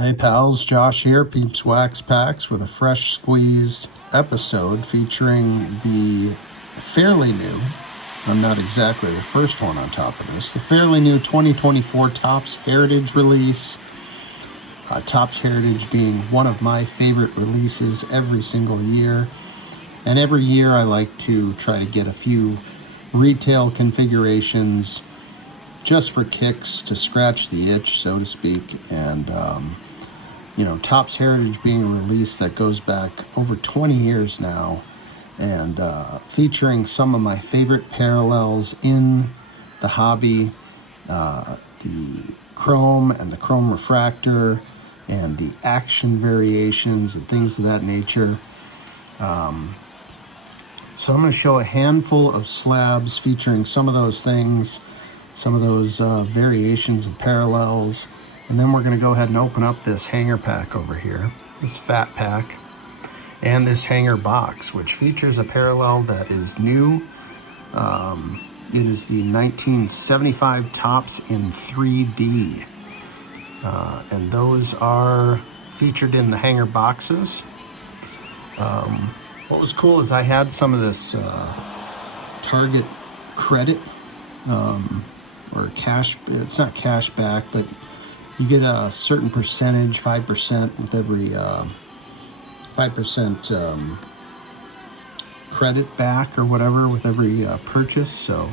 Hey pals, Josh here, Peeps Wax Packs, with a fresh squeezed episode featuring the fairly new, I'm not exactly the first one on top of this, the fairly new 2024 Topps Heritage release. Topps Heritage being one of my favorite releases every single year. And every year I like to try to get a few retail configurations just for kicks, to scratch the itch, so to speak. And, Topps Heritage being a release that goes back over 20 years now, and featuring some of my favorite parallels in the hobby, the chrome and the chrome refractor, and the action variations and things of that nature. So I'm going to show a handful of slabs featuring some of those things, some of those variations and parallels, and then we're going to go ahead and open up this hanger pack over here, this fat pack, and this hanger box, which features a parallel that is new. It is the 1975 Topps in 3D, and those are featured in the hanger boxes. What was cool is I had some of this Target credit, or cash, it's not cash back, but you get a certain percentage, 5% with every 5% credit back or whatever with every purchase. So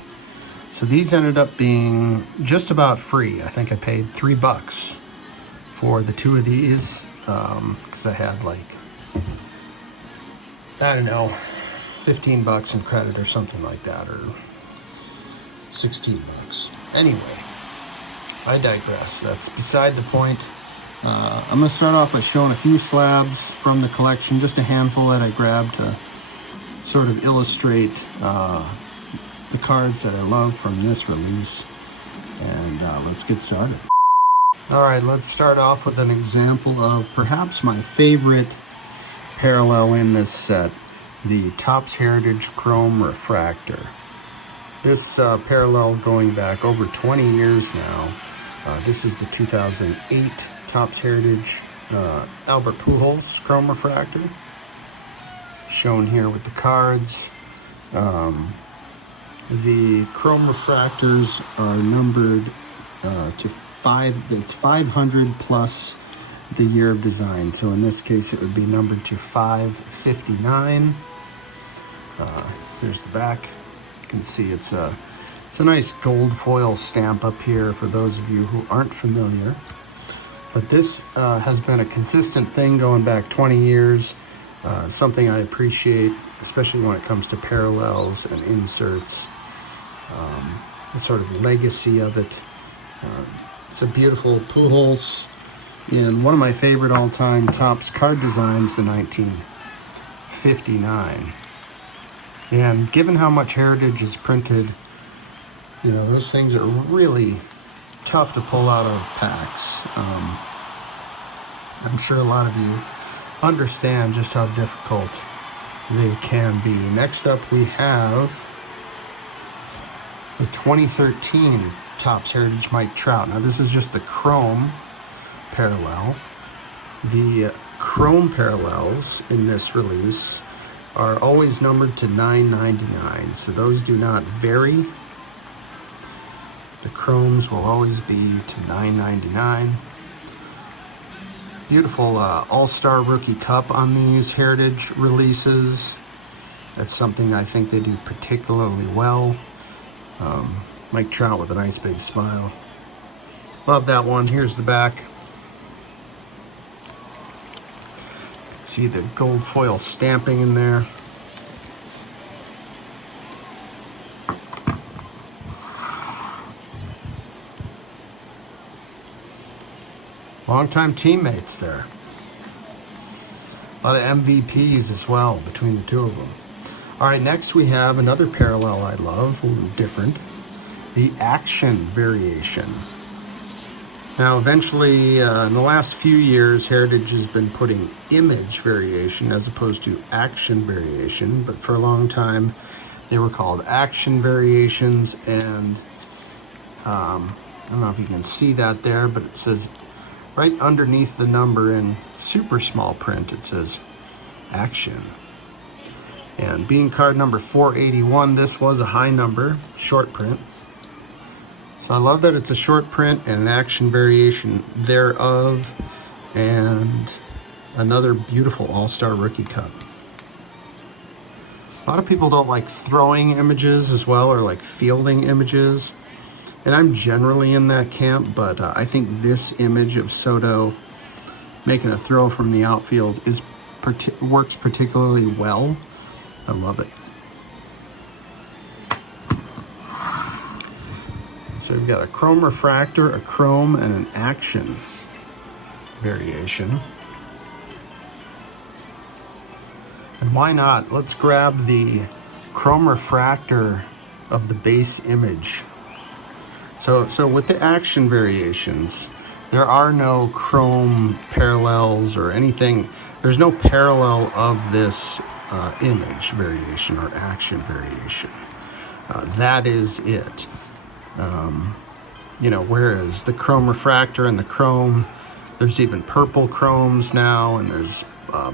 these ended up being just about free. I think I paid $3 for the two of these, because I had $15 in credit or something like that, or $16. Anyway, I digress. That's beside the point. I'm going to start off by showing a few slabs from the collection, just a handful that I grabbed to sort of illustrate the cards that I love from this release. And let's get started. All right, let's start off with an example of perhaps my favorite parallel in this set, the Topps Heritage Chrome Refractor. This parallel going back over 20 years now. This is the 2008 Topps Heritage Albert Pujols Chrome Refractor, shown here with the cards. The Chrome Refractors are numbered to 500 plus the year of design. So in this case, it would be numbered to 559. Here's the back. You can see it's a nice gold foil stamp up here for those of you who aren't familiar. But this has been a consistent thing going back 20 years. Something I appreciate, especially when it comes to parallels and inserts. The sort of legacy of it. It's a beautiful Pujols in one of my favorite all-time Topps card designs, the 1959. And given how much Heritage is printed, those things are really tough to pull out of packs. I'm sure a lot of you understand just how difficult they can be. Next up, we have the 2013 Topps Heritage Mike Trout. Now, this is just the chrome parallel. The chrome parallels in this release are always numbered to $9.99, so those do not vary. The chromes will always be to $9.99. Beautiful All-Star Rookie Cup on these Heritage releases. That's something I think they do particularly well. Mike Trout with a nice big smile. Love that one. Here's the back. See the gold foil stamping in there. Longtime teammates there. A lot of MVPs as well between the two of them. All right, next we have another parallel I love, a little different. The action variation. Now, eventually, in the last few years, Heritage has been putting image variation as opposed to action variation, but for a long time, they were called action variations, and I don't know if you can see that there, but it says right underneath the number in super small print, it says action. And being card number 481, this was a high number, short print. So I love that it's a short print and an action variation thereof, and another beautiful All-Star Rookie Cup. A lot of people don't like throwing images as well, or like fielding images. And I'm generally in that camp, but I think this image of Soto making a throw from the outfield works particularly well. I love it. So we've got a chrome refractor, a chrome, and an action variation. And why not? Let's grab the chrome refractor of the base image. So with the action variations, there are no chrome parallels or anything. There's no parallel of this image variation or action variation. That is it. You know, whereas the chrome refractor and the chrome, there's even purple chromes now, and there's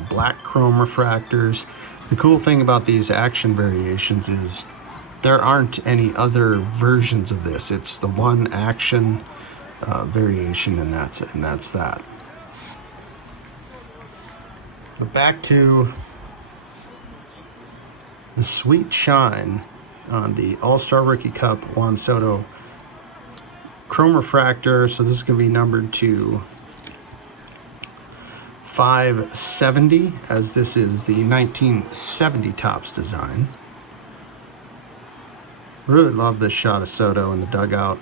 black chrome refractors. The cool thing about these action variations is there aren't any other versions of this. It's the one action variation, and that's it, and that's that. But back to the sweet shine on the All-Star Rookie Cup Juan Soto chrome refractor. So this is going to be numbered to 570, as this is the 1970 Topps design. Really love this shot of Soto in the dugout,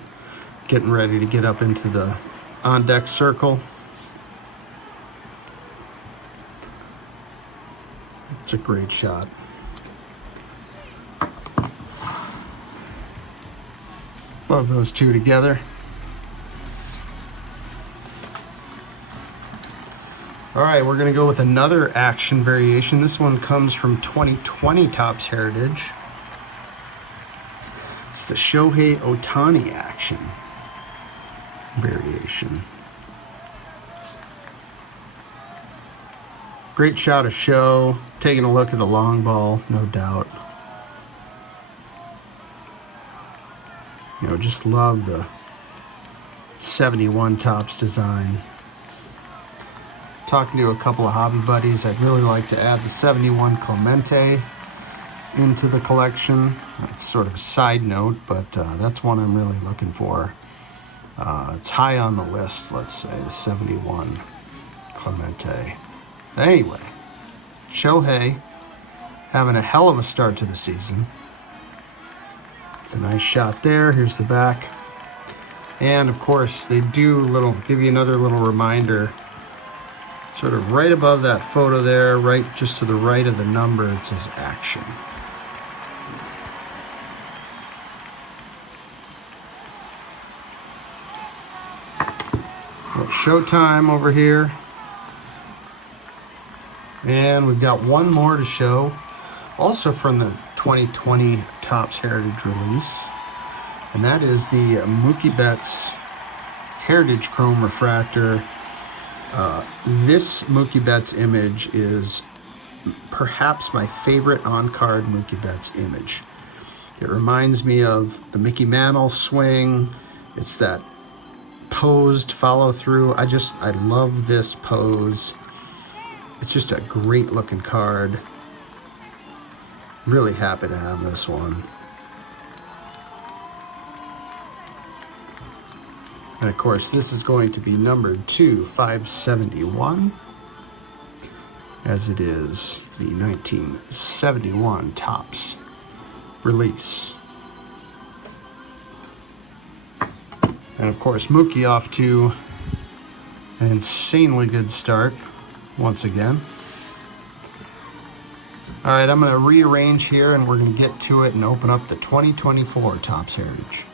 getting ready to get up into the on-deck circle. It's a great shot. Love those two together. All right, we're gonna go with another action variation. This one comes from 2020 Topps Heritage. It's the Shohei Ohtani action variation. Great shot of Show, taking a look at a long ball, no doubt. You know, just love the 71 Topps design. Talking to a couple of hobby buddies, I'd really like to add the 71 Clemente into the collection. It's sort of a side note, but that's one I'm really looking for. It's high on the list, let's say, the 71 Clemente. Anyway, Shohei having a hell of a start to the season. It's a nice shot there. Here's the back. And of course, they do give you another little reminder, sort of right above that photo there, right just to the right of the number, it says action. Showtime over here. And we've got one more to show, also from the 2020 Topps Heritage release. And that is the Mookie Betts Heritage Chrome Refractor. This Mookie Betts image is perhaps my favorite on-card Mookie Betts image. It reminds me of the Mickey Mantle swing. It's that posed follow through. I love this pose. It's just a great looking card. Really happy to have this one. And of course, this is going to be numbered to 571, as it is the 1971 Topps release. And of course, Mookie off to an insanely good start once again. All right, I'm going to rearrange here, and we're going to get to it and open up the 2024 Topps Heritage.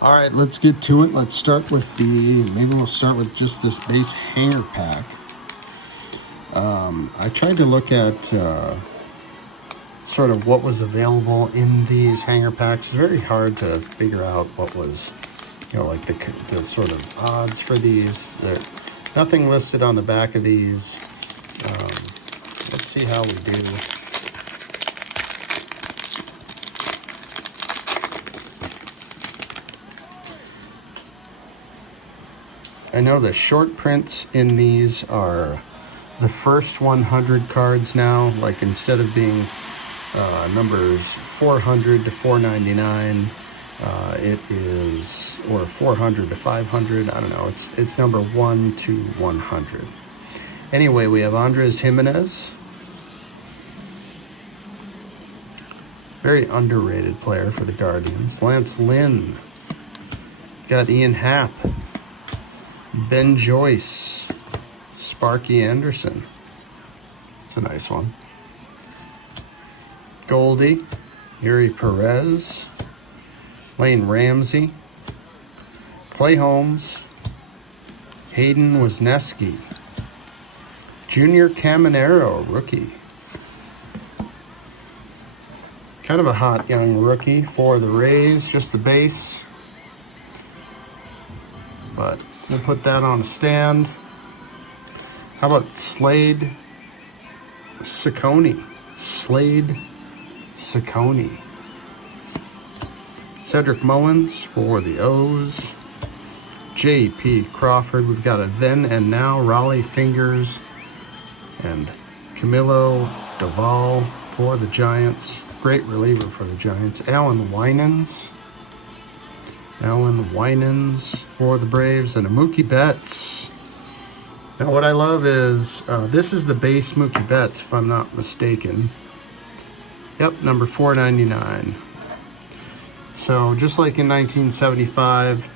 All right, let's get to it. Let's start with maybe we'll start with just this base hanger pack. I tried to look at sort of what was available in these hanger packs. It's very hard to figure out what was You know, like the sort of odds for these. Nothing listed on the back of these. Let's see how we do. I know the short prints in these are the first 100 cards now. Like instead of being numbers 400 to 499, it is, or 400 to 500. I don't know. It's number 1 to 100. Anyway, we have Andres Jimenez. Very underrated player for the Guardians. Lance Lynn. Got Ian Happ. Ben Joyce. Sparky Anderson. It's a nice one. Goldie. Yuri Perez. Lane Ramsey. Clay Holmes. Hayden Wisniewski. Junior Caminero, rookie. Kind of a hot young rookie for the Rays, just the base. But we'll put that on a stand. How about Slade Ciccone? Slade Ciccone. Cedric Mullins for the O's. J.P. Crawford. We've got a then and now. Raleigh Fingers and Camilo Doval for the Giants. Great reliever for the Giants. Alan Winans. Alan Winans for the Braves. And a Mookie Betts. Now what I love is, this is the base Mookie Betts, if I'm not mistaken. Yep, number 499. So just like in 1975,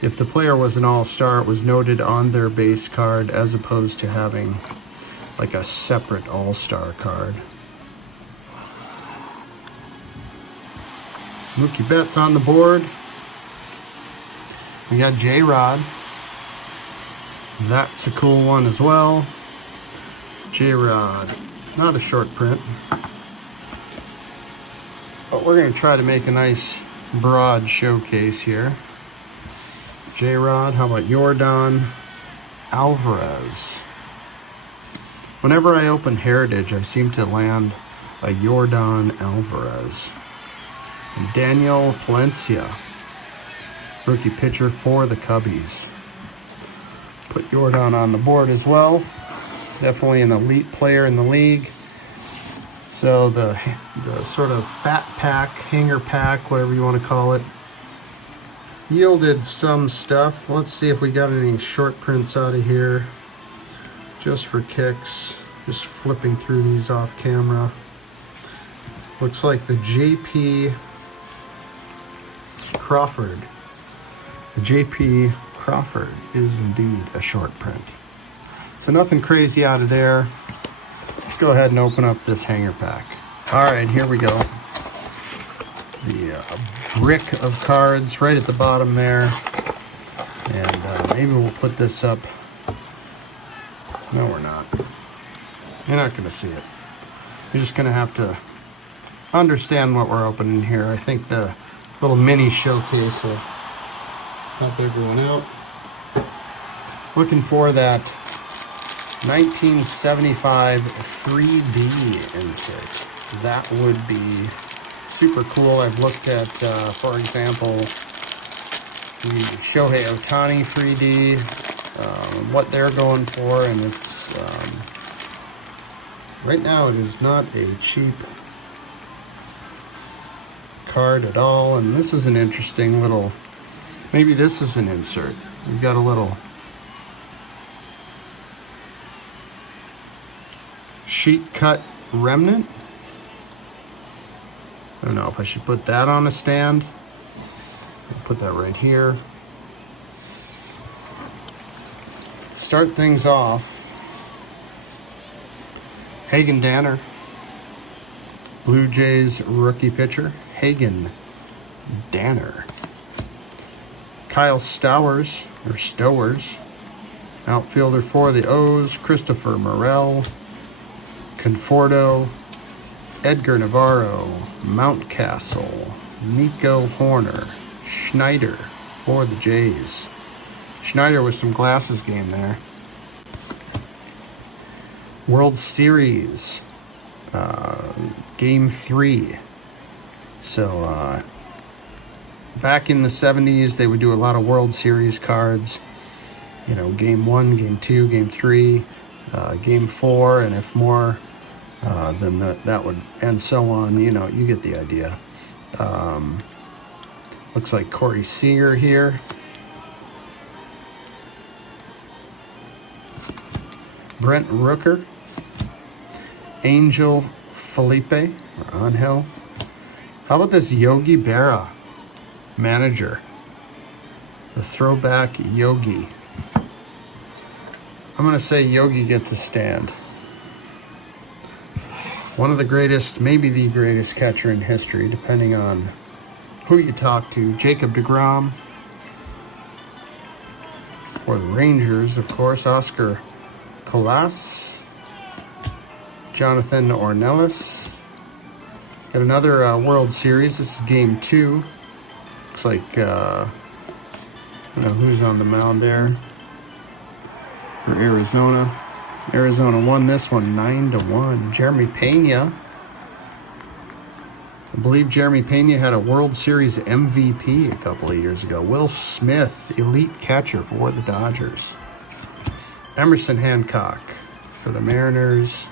if the player was an all-star, it was noted on their base card as opposed to having like a separate all-star card. Mookie Betts on the board. We got J-Rod. That's a cool one as well. J-Rod, not a short print. But we're going to try to make a nice broad showcase here. J-Rod, how about Yordan Alvarez? Whenever I open Heritage, I seem to land a Yordan Alvarez. And Daniel Palencia, rookie pitcher for the Cubbies. Put Yordan on the board as well. Definitely an elite player in the league. So the sort of fat pack, hanger pack, whatever you want to call it, yielded some stuff. Let's see if we got any short prints out of here. Just for kicks. Just flipping through these off camera. Looks like the J.P. Crawford. The J.P. Crawford is indeed a short print. So nothing crazy out of there. Let's go ahead and open up this hanger pack. All right, here we go. The brick of cards right at the bottom there. And maybe we'll put this up. No, we're not. You're not going to see it. You're just going to have to understand what we're opening here. I think the little mini showcase will help everyone out. Looking for that 1975 3D insert. That would be super cool. I've looked at, for example, the Shohei Ohtani 3D, what they're going for, and it's, right now it is not a cheap card at all. And this is an interesting little, maybe this is an insert. We've got a little sheet cut remnant. I don't know if I should put that on a stand. I'll put that right here. Start things off. Hagen Danner, Blue Jays rookie pitcher. Hagen Danner. Kyle Stowers, outfielder for the O's. Christopher Morel, Conforto, Edgar Navarro, Mountcastle, Nico Horner, Schneider, for the Jays. Schneider with some glasses game there. World Series, Game 3. So, back in the 70s, they would do a lot of World Series cards. You know, Game 1, Game 2, Game 3, Game 4, and if more, then that would, and so on. You know, you get the idea. Looks like Corey Seager here. Brent Rooker. Angel Felipe, or Angel. How about this Yogi Berra, manager? The throwback Yogi. I'm going to say Yogi gets a stand. One of the greatest, maybe the greatest catcher in history, depending on who you talk to. Jacob deGrom. For the Rangers, of course, Oscar Colas. Jonathan Ornelas. Got another World Series. This is Game 2. Looks like, I don't know who's on the mound there. For Arizona. Arizona won this one 9-1. Jeremy Pena. I believe Jeremy Pena had a World Series MVP a couple of years ago. Will Smith, elite catcher for the Dodgers. Emerson Hancock for the Mariners.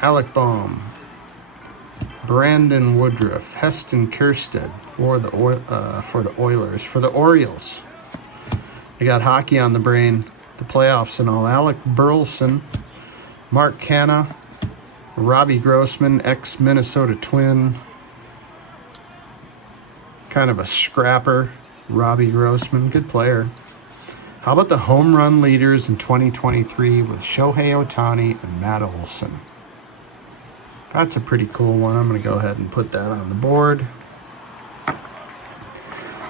Alec Baum. Brandon Woodruff. Heston Kjerstad for the Oilers. For the Orioles. They got hockey on the brain. The playoffs and all. Alec Burleson. Mark Canha. Robbie Grossman, ex-Minnesota Twin. Kind of a scrapper. Robbie Grossman, good player. How about the home run leaders in 2023 with Shohei Ohtani and Matt Olson? That's a pretty cool one. I'm going to go ahead and put that on the board.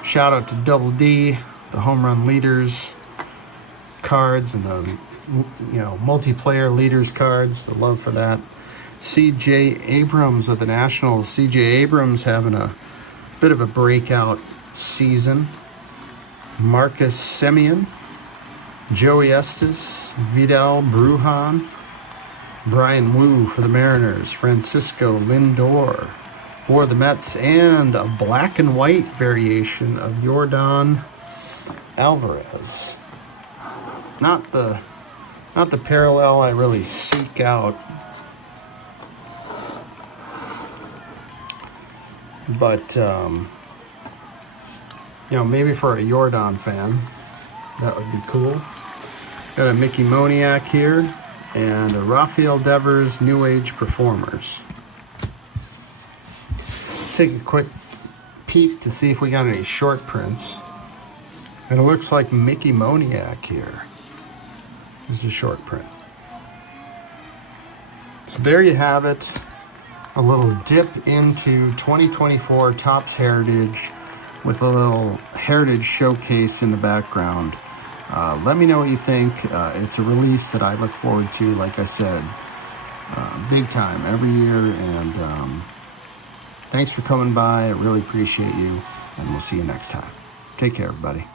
Shout out to Double D, the home run leaders cards and the multiplayer leaders cards. The love for that. C.J. Abrams of the Nationals. C.J. Abrams having a bit of a breakout season. Marcus Semien. Joey Estes. Vidal Brujan. Brian Wu for the Mariners. Francisco Lindor for the Mets. And a black and white variation of Yordan Alvarez. Not the parallel I really seek out. But, maybe for a Yordan fan, that would be cool. Got a Mickey Moniak here, and a Rafael Devers New Age Performers. Take a quick peek to see if we got any short prints. And it looks like Mickey Moniak here is a short print. So there you have it. A little dip into 2024 Topps Heritage with a little Heritage showcase in the background. Let me know what you think. It's a release that I look forward to, like I said, big time every year. And thanks for coming by. I really appreciate you. And we'll see you next time. Take care, everybody.